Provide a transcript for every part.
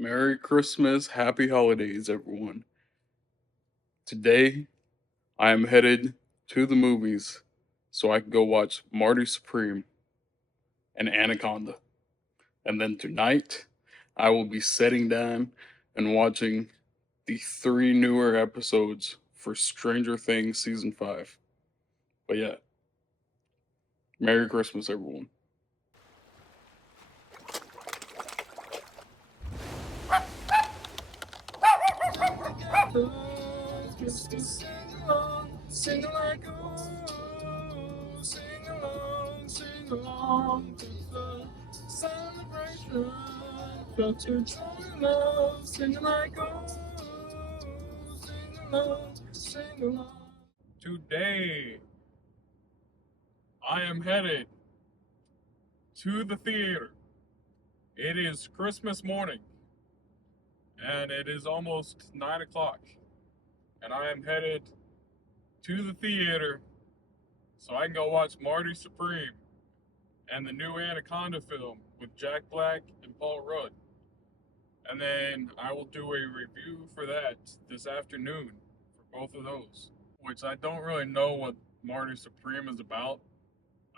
Merry Christmas, happy holidays, everyone. Today, I am headed to the movies so I can go watch Marty Supreme and Anaconda. And then tonight, I will be sitting down and watching the three newer episodes for Stranger Things Season 5. But yeah, Merry Christmas, everyone. Sing like sing along to the celebration. Felt your joy, love, sing like sing along. Today, I am headed to the theater. It is Christmas morning, and it is almost 9 o'clock, and I am headed to the theater so I can go watch Marty Supreme and the new Anaconda film with Jack Black and Paul Rudd. And then I will do a review for that this afternoon for both of those, which I don't really know what Marty Supreme is about.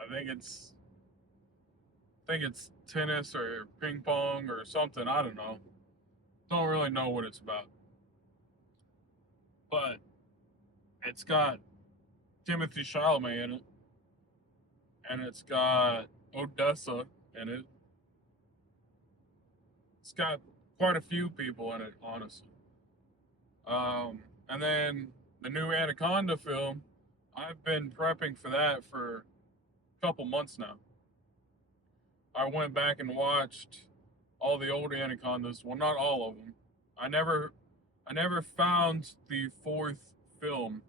I think it's tennis or ping pong or something. I don't know. Don't really know what it's about. But it's got Timothy Chalamet in it. And it's got Odessa in it. It's got quite a few people in it, honestly. And then the new Anaconda film, I've been prepping for that for a couple months now. I went back and watched all the old Anacondas. Well, not all of them. I never found the fourth film,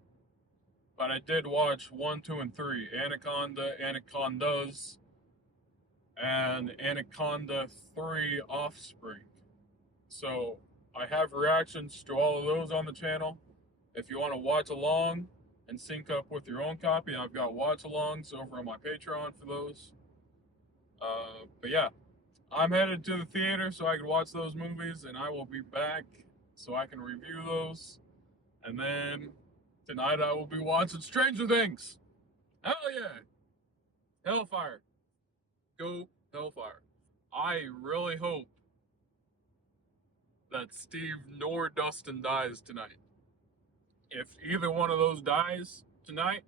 but I did watch 1, 2, and 3. Anaconda, Anacondas, and Anaconda 3 Offspring. So I have reactions to all of those on the channel. If you want to watch along and sync up with your own copy, I've got watch alongs over on my Patreon for those. But yeah, I'm headed to the theater so I can watch those movies, and I will be back so I can review those. And then tonight I will be watching Stranger Things. Hell yeah! Hellfire. Go Hellfire. I really hope that Steve nor Dustin dies tonight. If either one of those dies tonight,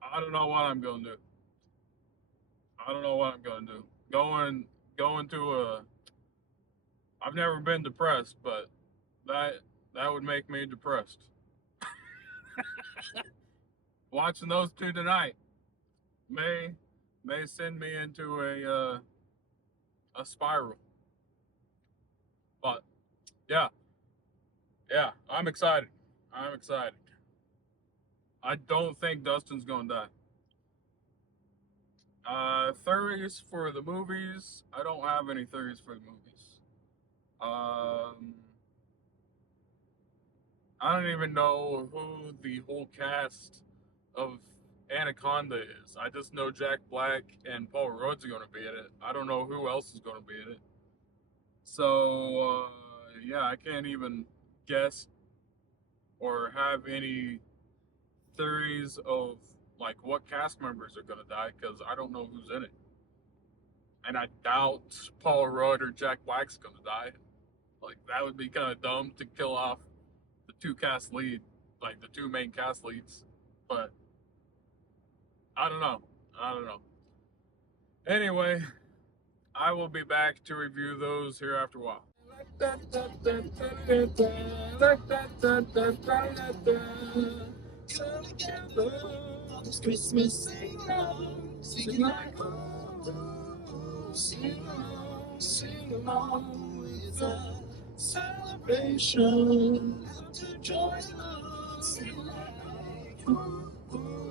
I don't know what I'm gonna do. I don't know what I'm gonna do. Going to a. I've never been depressed, but that would make me depressed. Watching those two tonight may send me into a spiral. But yeah, I'm excited. I'm excited. I don't think Dustin's gonna die. Theories for the movies. I don't have any theories for the movies. I don't even know who the whole cast of Anaconda is. I just know Jack Black and Paul Rudd's are gonna be in it. I don't know who else is gonna be in it. So yeah, I can't even guess or have any theories of like what cast members are gonna die because I don't know who's in it, and I doubt Paul Rudd or Jack Black's gonna die. Like that would be kind of dumb to kill off the two main cast leads. But I don't know. Anyway, I will be back to review those here after a while. It's Christmas, sing along, sing like sing along, it's a celebration, to join love, sing like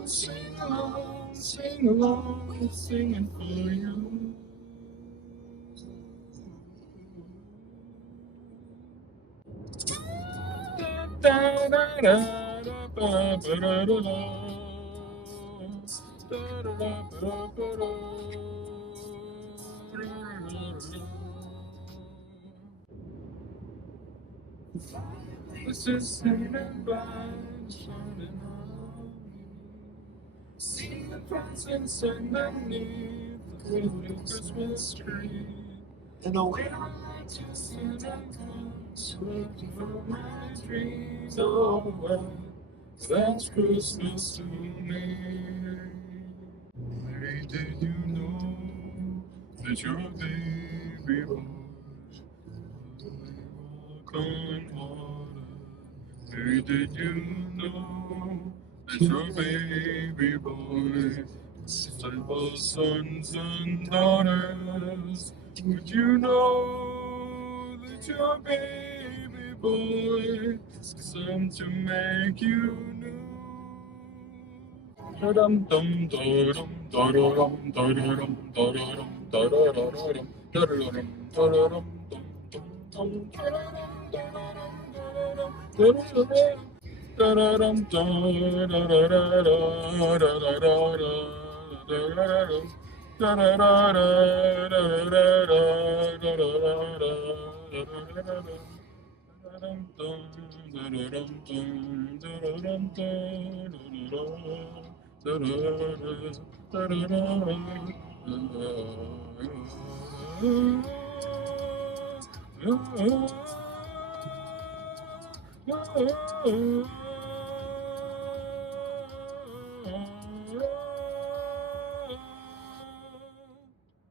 sing along, it's singing for you. Da, da, da, da, ba, ba, da, da, da. Da, da, da, ba, ba, da. Let's just sing and blind, shining on me. See the presents underneath the little Christmas tree. And the way I like to sing and come, looking for my dreams. Oh, well, that's Christmas to me. Mary, did you know that your baby boy walk on water? Mary, did you know that your baby boy several sons and daughters? Would you know that your baby boy is come to make you new? Dum dum dum dum dum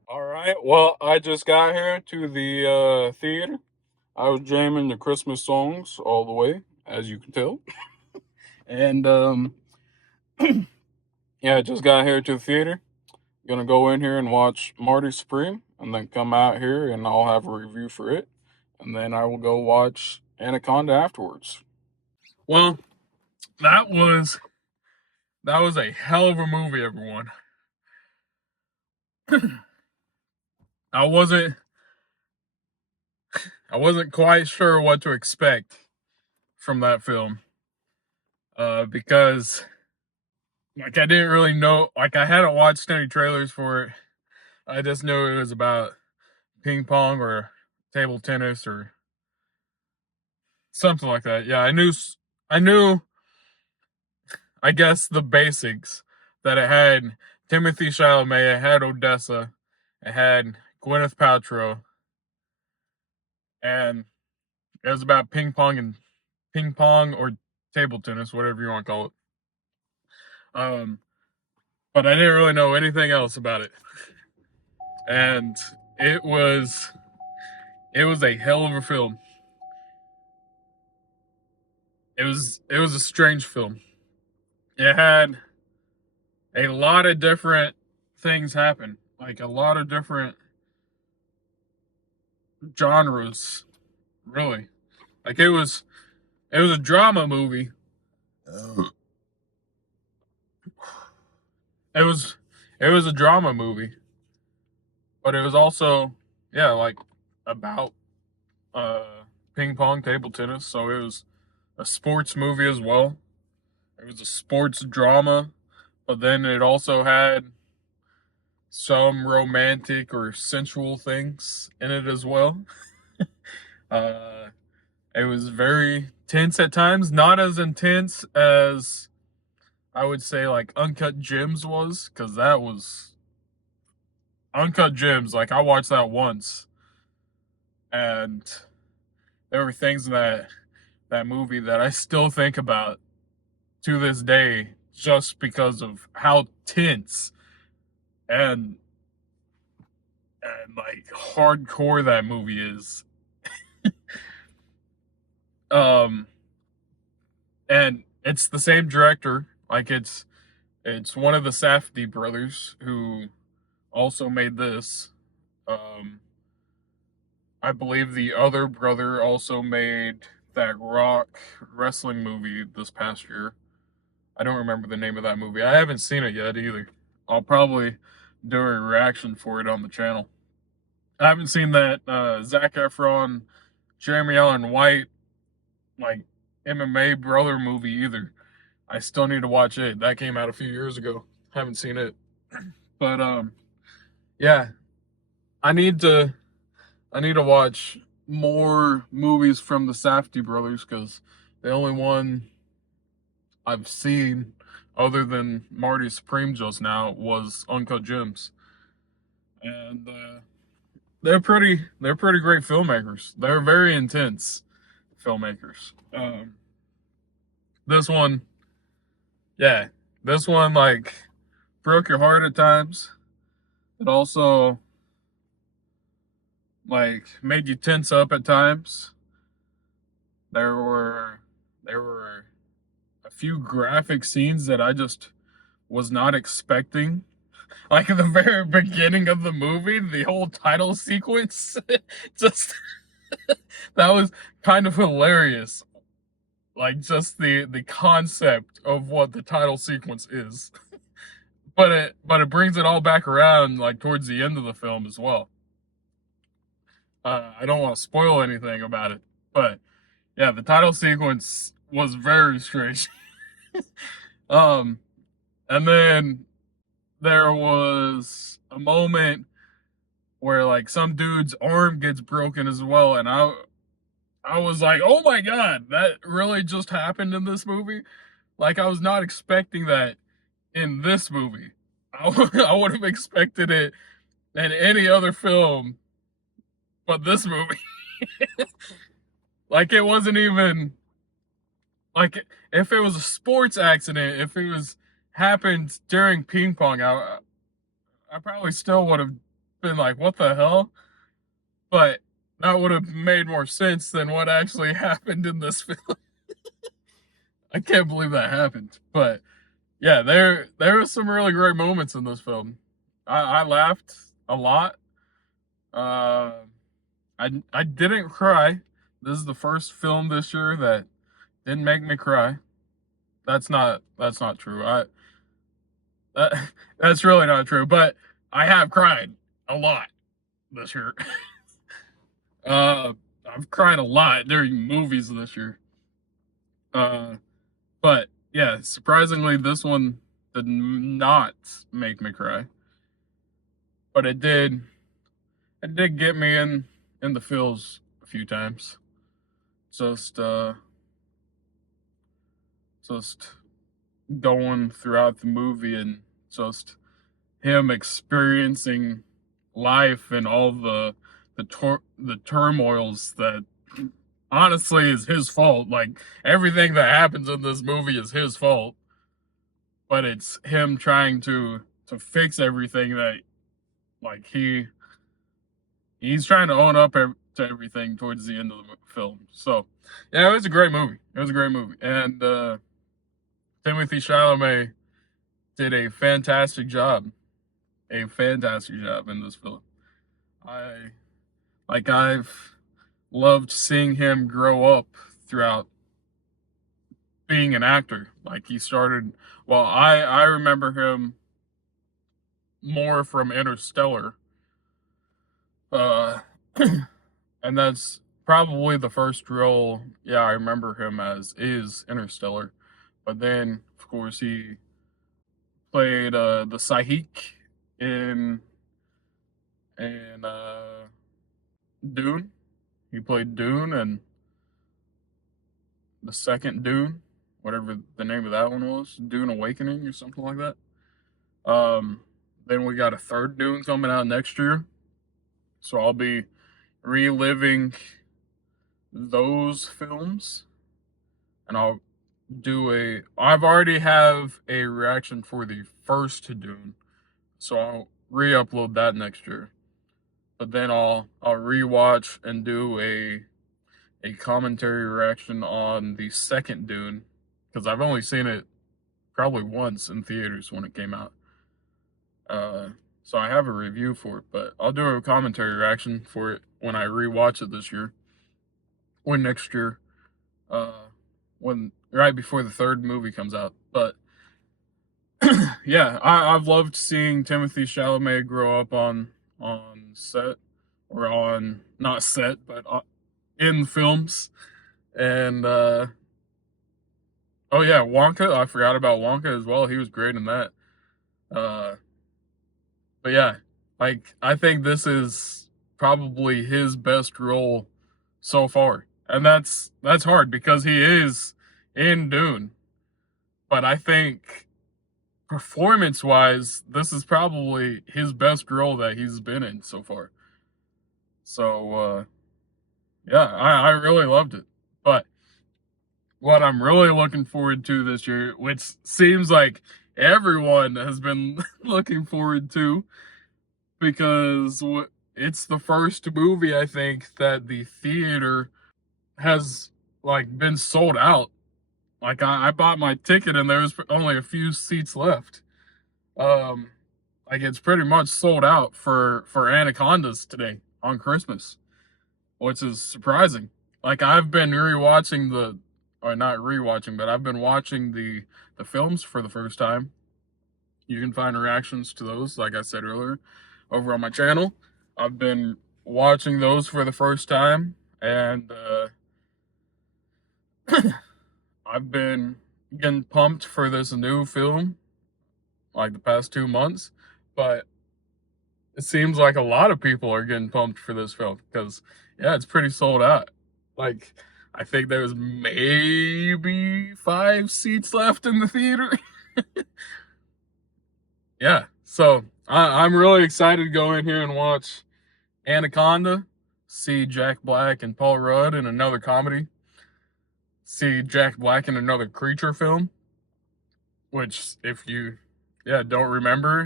All right. Well, I just got here to the theater. I was jamming the Christmas songs all the way, as you can tell. And yeah, I just got here to the theater. Gonna go in here and watch Marty Supreme, and then come out here and I'll have a review for it, and then I will go watch Anaconda afterwards. Well, that was a hell of a movie, everyone. I wasn't quite sure what to expect from that film, because like I didn't really know, like I hadn't watched any trailers for it. I just knew it was about ping pong or table tennis or something like that. Yeah, I knew, I guess, the basics, that it had Timothy Chalamet, it had Odessa, it had Gwyneth Paltrow, and it was about ping pong or table tennis, whatever you want to call it. But I didn't really know anything else about it, and it was a hell of a film. It was a strange film. It had a lot of different things happen, like a lot of different genres, really. Like it was a drama movie. It was a drama movie, but it was also, yeah, like about ping pong table tennis. So it was a sports movie as well. It was a sports drama, but then it also had some romantic or sensual things in it as well. It was very tense at times, not as intense as I would say like Uncut Gems was, because that was Uncut Gems. Like I watched that once, and there were things in that movie that I still think about to this day, just because of how tense and like hardcore that movie is. And it's the same director. Like it's one of the Safdie brothers who also made this. I believe the other brother also made that Rock wrestling movie this past year. I don't remember the name of that movie. I haven't seen it yet either. I'll probably do a reaction for it on the channel. I haven't seen that Zac Efron, Jeremy Allen White, like MMA brother movie either. I still need to watch it. That came out a few years ago. Haven't seen it. But yeah, I need to watch more movies from the Safdie brothers because the only one I've seen other than Marty Supreme just now was Uncut Gems, and they're pretty great filmmakers. They're very intense filmmakers. This one, yeah, this one like broke your heart at times. It also like made you tense up at times. There were there were a few graphic scenes that I just was not expecting. Like in the very beginning of the movie, the whole title sequence, just that was kind of hilarious. Like just the concept of what the title sequence is. But it brings it all back around like towards the end of the film as well. I don't want to spoil anything about it, but yeah, the title sequence was very strange. um, and then there was a moment where like some dude's arm gets broken as well, and I was like, oh my god, that really just happened in this movie. Like I was not expecting that in this movie. I would have expected it in any other film but this movie. Like it wasn't even like if it was a sports accident, if it was happened during ping pong, I probably still would have been like, what the hell? But that would have made more sense than what actually happened in this film. I can't believe that happened. But yeah, there were some really great moments in this film. I laughed a lot. Uh, I didn't cry. This is the first film this year that didn't make me cry. That's not true. That, that's really not true. But I have cried a lot this year. I've cried a lot during movies this year. Uh, but yeah, surprisingly, this one did not make me cry, but it did. It did get me in the feels a few times. Just just going throughout the movie and just him experiencing life and all the turmoils that honestly is his fault. Like everything that happens in this movie is his fault, but it's him trying to fix everything that like he's trying to own up to everything towards the end of the film. So yeah, it was a great movie. It was a great movie, and Timothy Chalamet did a fantastic job in this film. I I've loved seeing him grow up throughout being an actor. Like he started, well, I remember him more from Interstellar, uh, and that's probably the first role. Yeah, I remember him as is Interstellar, but then of course he played the Sahik in in Dune. He played Dune and the second Dune, whatever the name of that one was, Dune Awakening or something like that. Um, then we got a third Dune coming out next year, so I'll be reliving those films, and I've already have a reaction for the first Dune, so I'll re-upload that next year. But then I'll rewatch and do a commentary reaction on the second Dune because I've only seen it probably once in theaters when it came out. So I have a review for it, but I'll do a commentary reaction for it when I rewatch it this year or next year, when right before the third movie comes out. But yeah, I've loved seeing Timothy Chalamet grow up on set or on not set but in films, and oh yeah, Wonka. I forgot about Wonka as well. He was great in that. Uh, but yeah, like I think this is probably his best role so far. And that's hard because he is in Dune. But I think performance wise, this is probably his best role that he's been in so far. So yeah, I really loved it. But what I'm really looking forward to this year, which seems like everyone has been looking forward to, because it's the first movie I think that the theater has like been sold out. Like I bought my ticket and there's only a few seats left. Um, like it's pretty much sold out for Anacondas today on Christmas, which is surprising. Like I've been rewatching or not rewatching, but I've been watching the films for the first time. You can find reactions to those, like I said earlier, over on my channel. I've been watching those for the first time, and I've been getting pumped for this new film like the past 2 months. But it seems like a lot of people are getting pumped for this film because, yeah, it's pretty sold out. Like, I think there's maybe 5 seats left in the theater. Yeah, so I'm really excited to go in here and watch Anaconda, see Jack Black and Paul Rudd in another comedy, see Jack Black in another creature film, which if you don't remember,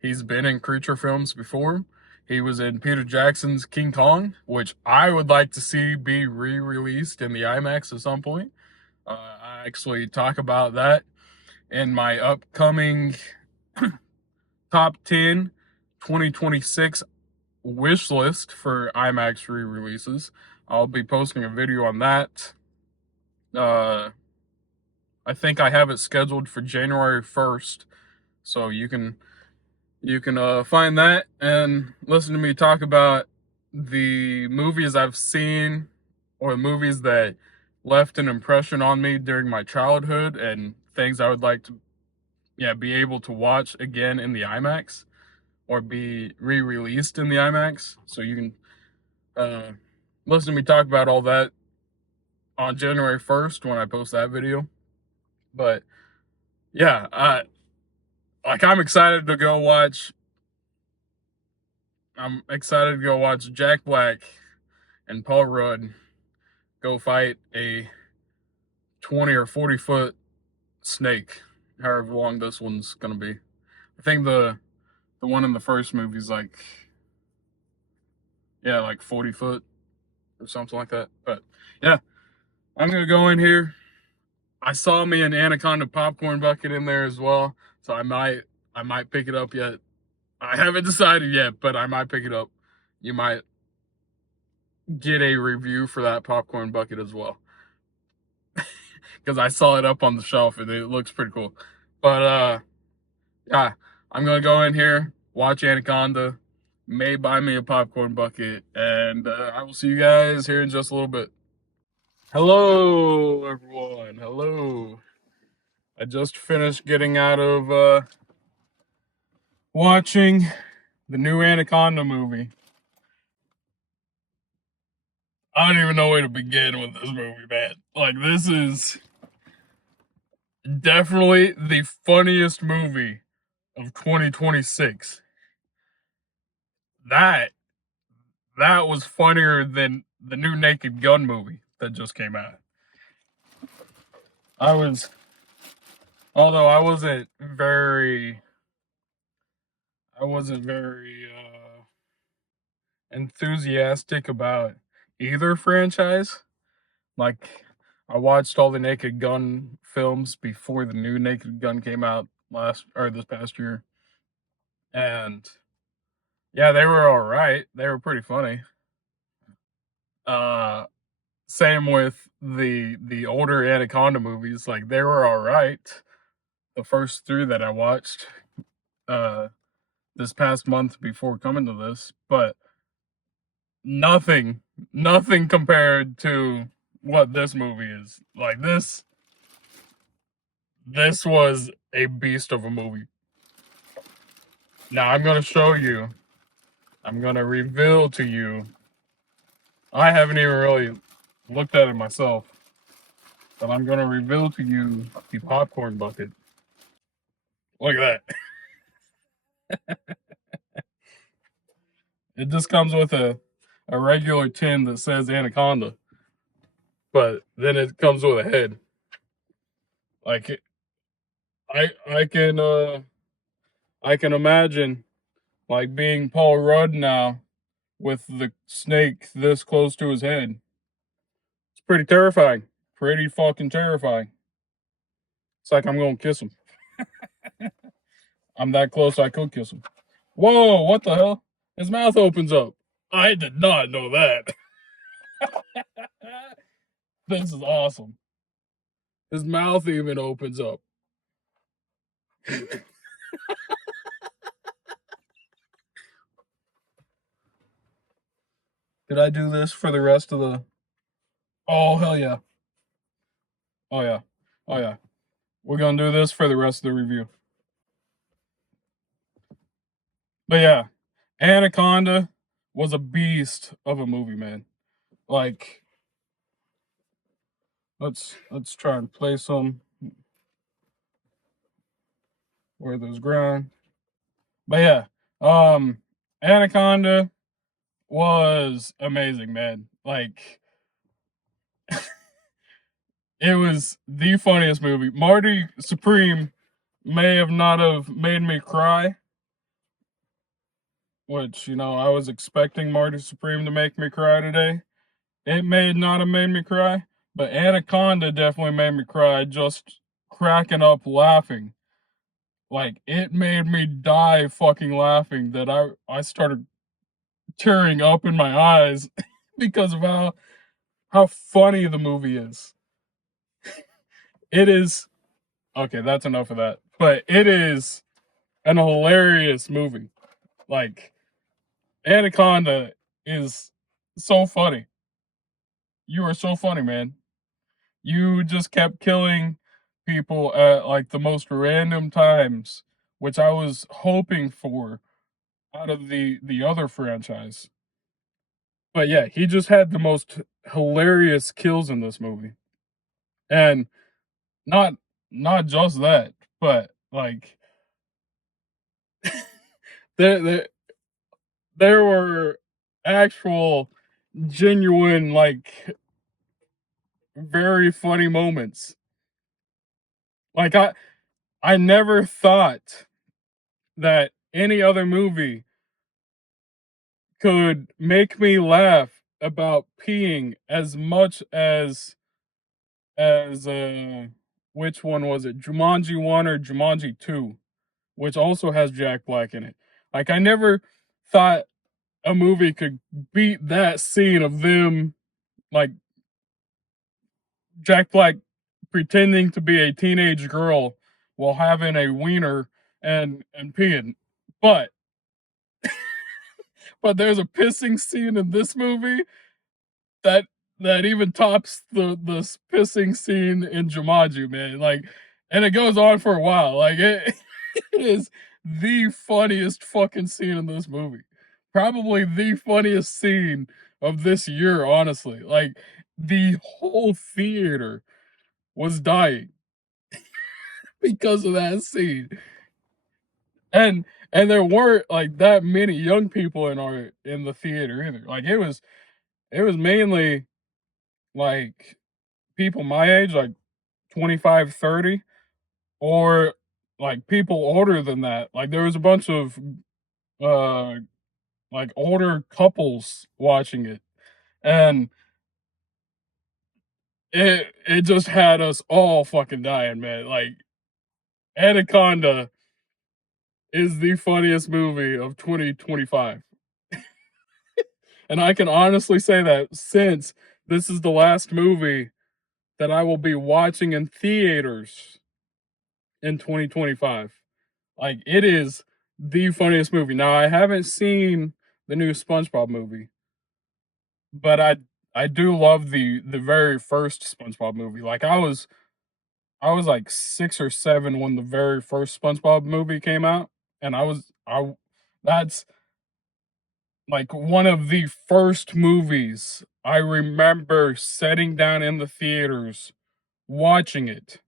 he's been in creature films before. He was in Peter Jackson's King Kong, which I would like to see be re-released in the IMAX at some point. I actually talk about that in my upcoming top 10 2026 wish list for IMAX re-releases. I'll be posting a video on that. I think I have it scheduled for January 1st, so you can find that and listen to me talk about the movies I've seen or movies that left an impression on me during my childhood and things I would like to be able to watch again in the IMAX or be re-released in the IMAX. So you can listen to me talk about all that on January 1st when I post that video. But yeah, I'm excited to go watch. I'm excited to go watch Jack Black and Paul Rudd go fight a 20 or 40-foot snake, however long this one's gonna be. I think the one in the first movie is like 40 foot or something like that. But yeah, I'm gonna go in here. I saw me an Anaconda popcorn bucket in there as well, so I might pick it up yet. I haven't decided yet, but I might pick it up. You might get a review for that popcorn bucket as well, because I saw it up on the shelf and it looks pretty cool. But yeah, I'm gonna go in here, watch Anaconda, may buy me a popcorn bucket, and I will see you guys here in just a little bit. Hello, everyone. Hello. I just finished getting out of watching the new Anaconda movie. I don't even know where to begin with this movie, man. Like, this is definitely the funniest movie of 2026. That was funnier than the new Naked Gun movie that just came out. Although I wasn't very enthusiastic about either franchise. Like, I watched all the Naked Gun films before the new Naked Gun came out this past year, and yeah, they were all right. They were pretty funny. Same with the older Anaconda movies. Like, they were all right. The first 3 that I watched this past month before coming to this, but nothing compared to what this movie is. Like, this was a beast of a movie. Now I'm going to show you, I'm going to reveal to you I haven't even really looked at it myself, but I'm going to reveal to you the popcorn bucket. Look at that. It just comes with a regular tin that says Anaconda, but then it comes with a head. Like I can imagine like being Paul Rudd now with the snake this close to his head. It's pretty terrifying. Pretty fucking terrifying. It's like I'm gonna kiss him. I'm that close I could kiss him. Whoa, what the hell? His mouth opens up. I did not know that. This is awesome. His mouth even opens up. Did I do this for the rest of the... Oh, hell yeah. Oh, yeah. Oh, yeah. We're gonna do this for the rest of the review. But yeah, Anaconda was a beast of a movie, man. Like, let's try and play some where there's ground. But yeah, Anaconda was amazing, man. Like, it was the funniest movie. Marty Supreme may have not have made me cry, which, you know, I was expecting Marty Supreme to make me cry today. It may not have made me cry, but Anaconda definitely made me cry just cracking up laughing. Like, it made me die fucking laughing that I started tearing up in my eyes because of how funny the movie is. It is okay, that's enough of that. But it is an hilarious movie. Like, Anaconda is so funny. You are so funny, man. You just kept killing people at like the most random times, which I was hoping for out of the other franchise. But yeah, he just had the most hilarious kills in this movie. And not not just that, but like there there, there were actual genuine like very funny moments. Like I never thought that any other movie could make me laugh about peeing as much as which one was it? Jumanji 1 or Jumanji 2, which also has Jack Black in it. Like I never thought a movie could beat that scene of them like Jack Black pretending to be a teenage girl while having a wiener and peeing. But but there's a pissing scene in this movie that even tops the pissing scene in Jumanji, man. Like, and it goes on for a while. Like it, it is the funniest fucking scene in this movie. Probably the funniest scene of this year, honestly. Like the whole theater was dying because of that scene. And there weren't like that many young people in the theater either. Like it was mainly like people my age, like 25, 30, or like people older than that. Like there was a bunch of uh like older couples watching it. And it just had us all fucking dying, man. Like Anaconda is the funniest movie of 2025. And I can honestly say that since this is the last movie that I will be watching in theaters in 2025. Like it is the funniest movie. Now I haven't seen the new SpongeBob movie, but I do love the very first SpongeBob movie. Like I was like 6 or 7 when the very first SpongeBob movie came out, and I that's like one of the first movies I remember sitting down in the theaters watching it.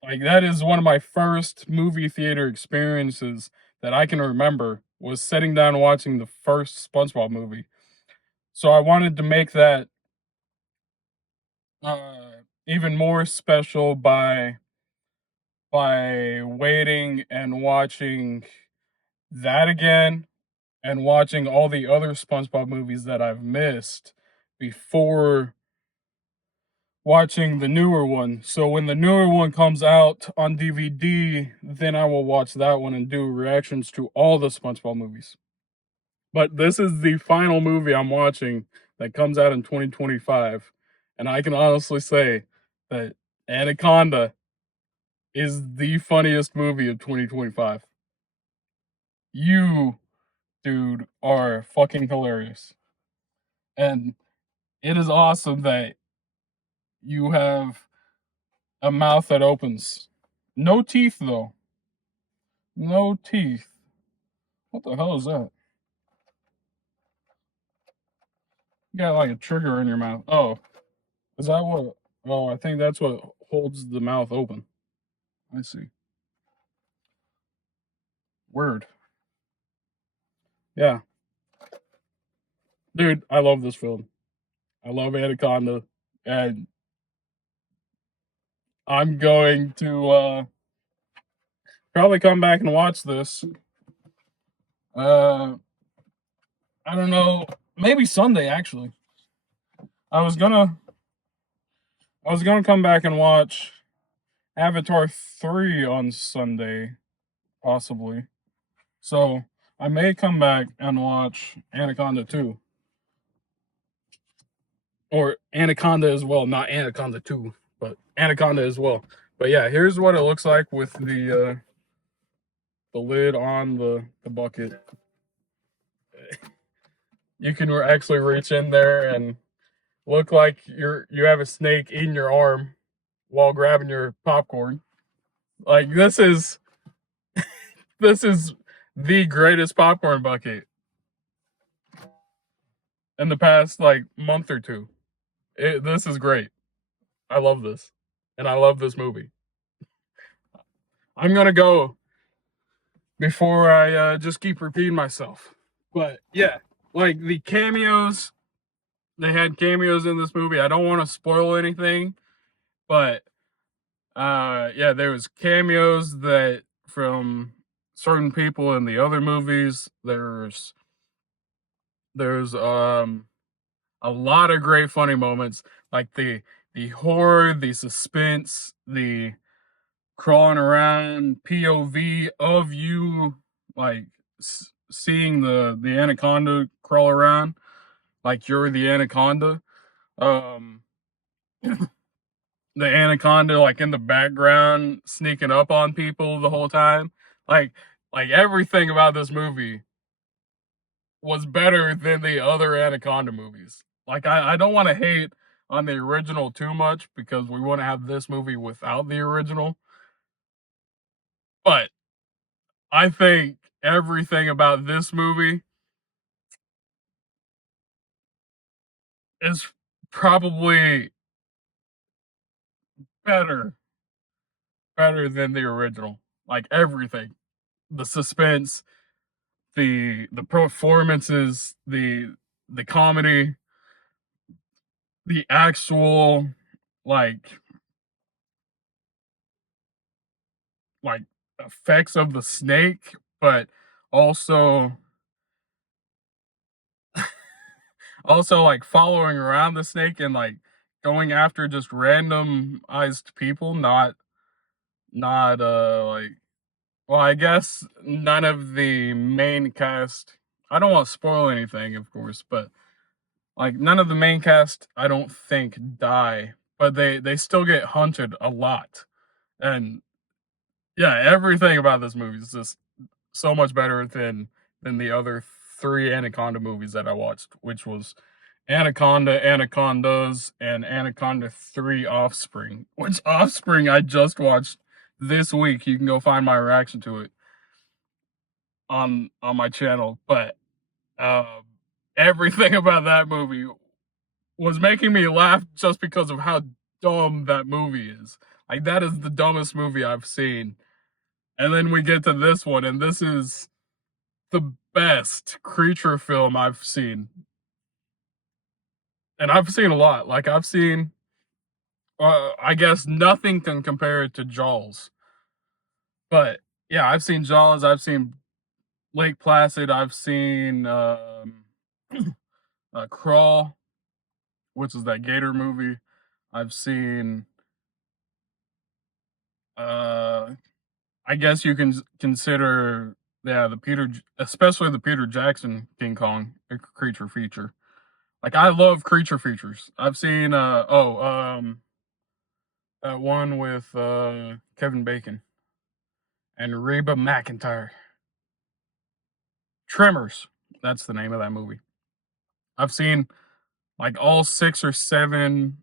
Like, that is one of my first movie theater experiences that I can remember, was sitting down watching the first SpongeBob movie. So I wanted to make that even more special by waiting and watching that again and watching all the other SpongeBob movies that I've missed before watching the newer one. So when the newer one comes out on DVD, then I will watch that one and do reactions to all the SpongeBob movies. But this is the final movie I'm watching that comes out in 2025. And I can honestly say that Anaconda is the funniest movie of 2025. You, dude, are fucking hilarious. And it is awesome that you have a mouth that opens. No teeth, though. No teeth. What the hell is that? You got like a trigger in your mouth. Oh, is that what? Oh, I think that's what holds the mouth open. I see. Word. Yeah. Dude, I love this film. I love Anaconda. And I'm going to probably come back and watch this. I don't know. Maybe Sunday, actually. I was gonna come back and watch Avatar 3 on Sunday, possibly. So I may come back and watch Anaconda 2. Or Anaconda as well, not Anaconda 2, but Anaconda as well. But yeah, here's what it looks like with the lid on the bucket. You can actually reach in there and look like you have a snake in your arm while grabbing your popcorn. Like, this is the greatest popcorn bucket in the past like month or two. This is great. I love this, and I love this movie. I'm gonna go before I just keep repeating myself. But yeah, like the cameos, they had cameos in this movie. I don't want to spoil anything, but yeah, there was cameos that from certain people in the other movies. There's a lot of great funny moments, like the horror, the suspense, the crawling around POV of you, like seeing the anaconda crawl around, like you're the anaconda. Um, the anaconda like in the background sneaking up on people the whole time. Like like everything about this movie was better than the other Anaconda movies. Like, I don't want to hate on the original too much because we wouldn't have this movie without the original. But I think everything about this movie is probably better than the original. Like everything. The suspense, the performances, the comedy, the actual like like effects of the snake, but also like following around the snake and like going after just randomized people, not like, well, I guess none of the main cast. I don't want to spoil anything, of course, but like none of the main cast I don't think die, but they still get hunted a lot. And yeah, everything about this movie is just so much better than the other three Anaconda movies that I watched, which was Anaconda, Anacondas, and Anaconda 3 Offspring. Which Offspring I just watched this week. You can go find my reaction to it on my channel. But everything about that movie was making me laugh just because of how dumb that movie is. Like, that is the dumbest movie I've seen. And then we get to this one, and this is the best creature film I've seen. And I've seen a lot. Like, I've seen, I guess nothing can compare it to Jaws. But yeah, I've seen Jaws. I've seen Lake Placid. I've seen Crawl, which is that gator movie. I've seen, I guess you can consider, yeah, especially the Peter Jackson King Kong a creature feature. Like, I love creature features. I've seen, that one with Kevin Bacon and Reba McEntire. Tremors. That's the name of that movie. I've seen like all 6 or 7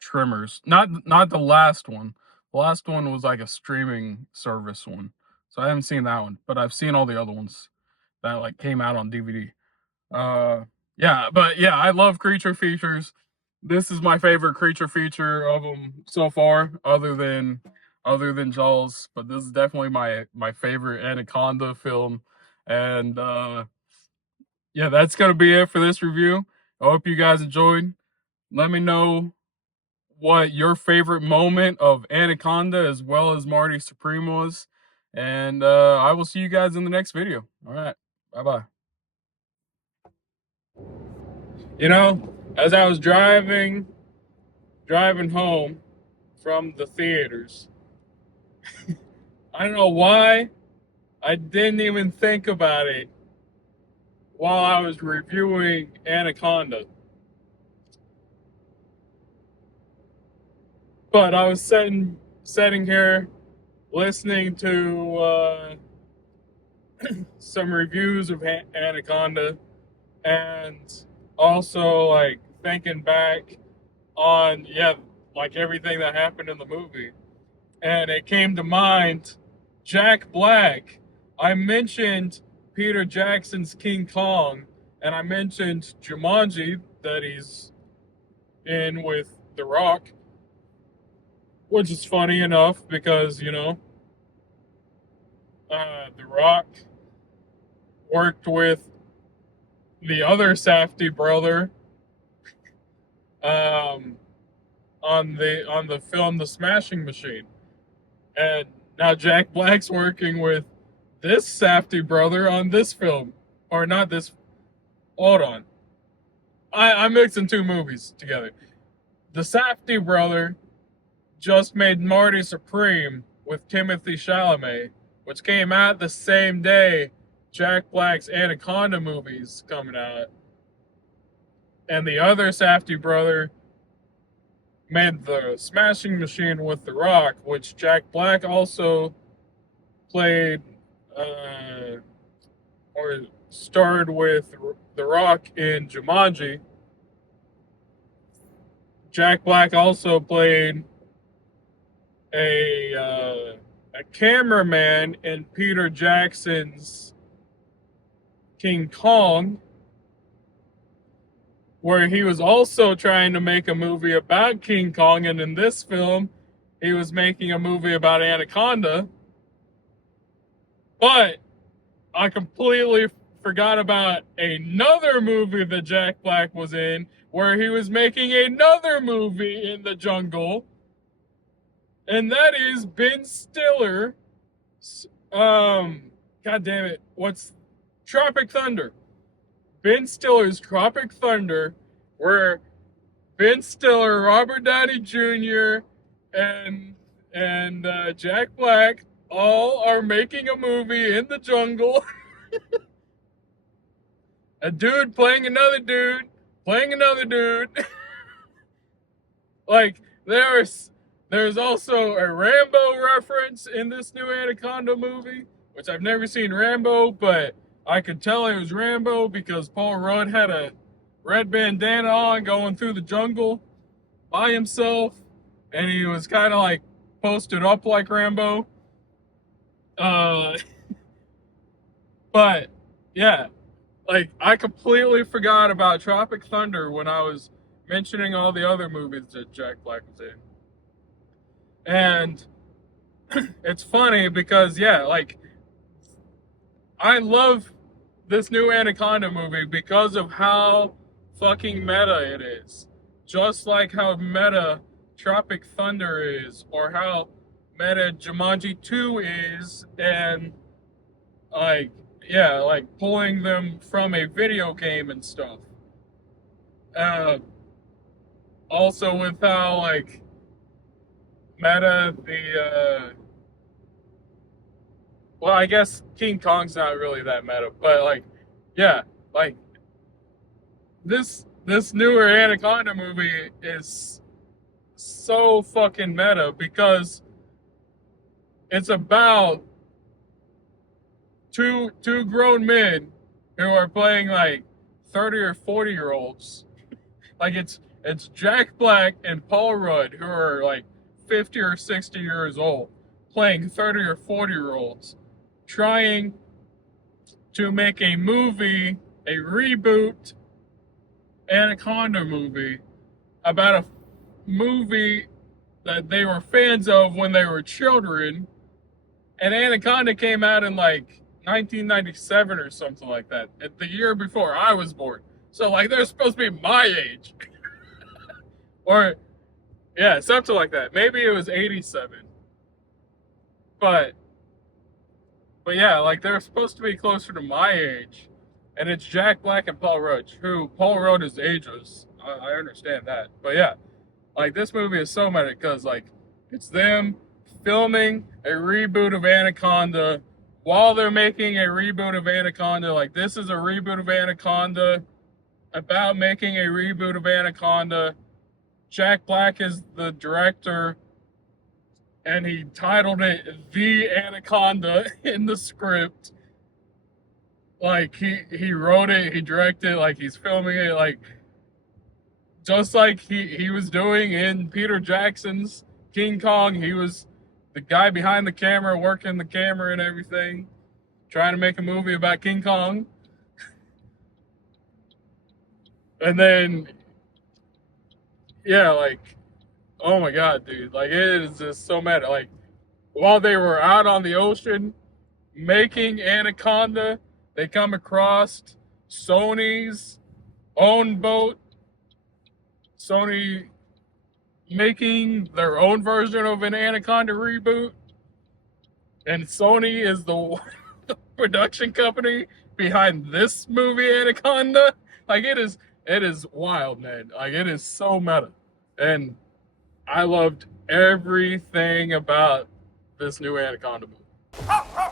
Tremors. Not the last one. The last one was like a streaming service one, so I haven't seen that one. But I've seen all the other ones that like came out on DVD. Yeah, but yeah, I love creature features. This is my favorite creature feature of them so far, other than Jaws. But this is definitely my favorite Anaconda film, and yeah, that's gonna be it for this review. I hope you guys enjoyed. Let me know what your favorite moment of Anaconda as well as Marty Supreme was. And I will see you guys in the next video. All right. Bye-bye. You know, as I was driving home from the theaters, I don't know why I didn't even think about it while I was reviewing Anaconda. But I was sitting here listening to some reviews of Anaconda, and also like thinking back on, yeah, like everything that happened in the movie. And it came to mind Jack Black. I mentioned Peter Jackson's King Kong, and I mentioned Jumanji that he's in with The Rock, which is funny enough because, you know, The Rock worked with the other Safdie brother on the film The Smashing Machine, and now Jack Black's working with this Safdie brother on this film, or not this. Hold on, I'm mixing 2 movies together. The Safdie brother just made Marty Supreme with Timothy Chalamet, which came out the same day Jack Black's Anaconda movie's coming out. And the other Safdie brother made The Smashing Machine with The Rock, which Jack Black also played, or starred with The Rock in Jumanji. Jack Black also played a cameraman in Peter Jackson's King Kong, where he was also trying to make a movie about King Kong, and in this film, he was making a movie about Anaconda. But I completely forgot about another movie that Jack Black was in, where he was making another movie in the jungle, and that is Ben Stiller. God damn it, what's Tropic Thunder? Ben Stiller's Tropic Thunder, where Ben Stiller, Robert Downey Jr., and Jack Black all are making a movie in the jungle. A dude playing another dude, playing another dude. Like, there's also a Rambo reference in this new Anaconda movie, which I've never seen Rambo, but I could tell it was Rambo because Paul Rudd had a red bandana on going through the jungle by himself, and he was kind of like posted up like Rambo. But yeah, Like, I completely forgot about Tropic Thunder when I was mentioning all the other movies that Jack Black was in. And it's funny because, yeah, like, I love this new Anaconda movie because of how fucking meta it is. Just like how meta Tropic Thunder is, or how meta Jumanji 2 is, and like, yeah, like pulling them from a video game and stuff. Uh, Also with how like meta well, I guess King Kong's not really that meta, but like, yeah, like this newer Anaconda movie is so fucking meta because it's about two grown men who are playing like 30 or 40-year-olds. Like it's Jack Black and Paul Rudd who are like 50 or 60 years old playing 30 or 40-year-olds trying to make a movie, a reboot Anaconda movie about a movie that they were fans of when they were children. And Anaconda came out in like 1997 or something like that, the year before I was born. So like they're supposed to be my age. Or yeah, something like that. Maybe it was 87. But yeah, like they're supposed to be closer to my age. And it's Jack Black and Paul Rudd, who Paul Rudd is ageless. I understand that. But yeah, like this movie is so meta because like it's them filming a reboot of Anaconda while they're making a reboot of Anaconda. Like this is a reboot of Anaconda about making a reboot of Anaconda. Jack Black is the director, and he titled it The Anaconda in the script. Like he wrote it, he directed, like he's filming it, like just like he was doing in Peter Jackson's King Kong. He was the guy behind the camera, working the camera and everything, trying to make a movie about King Kong. And then, yeah, like, oh my god, dude, like it is just so mad. Like, while they were out on the ocean making Anaconda, they come across Sony's own boat. Sony making their own version of an Anaconda reboot. And Sony is the production company behind this movie, Anaconda. Like it is wild, man. Like it is so meta. And I loved everything about this new Anaconda movie.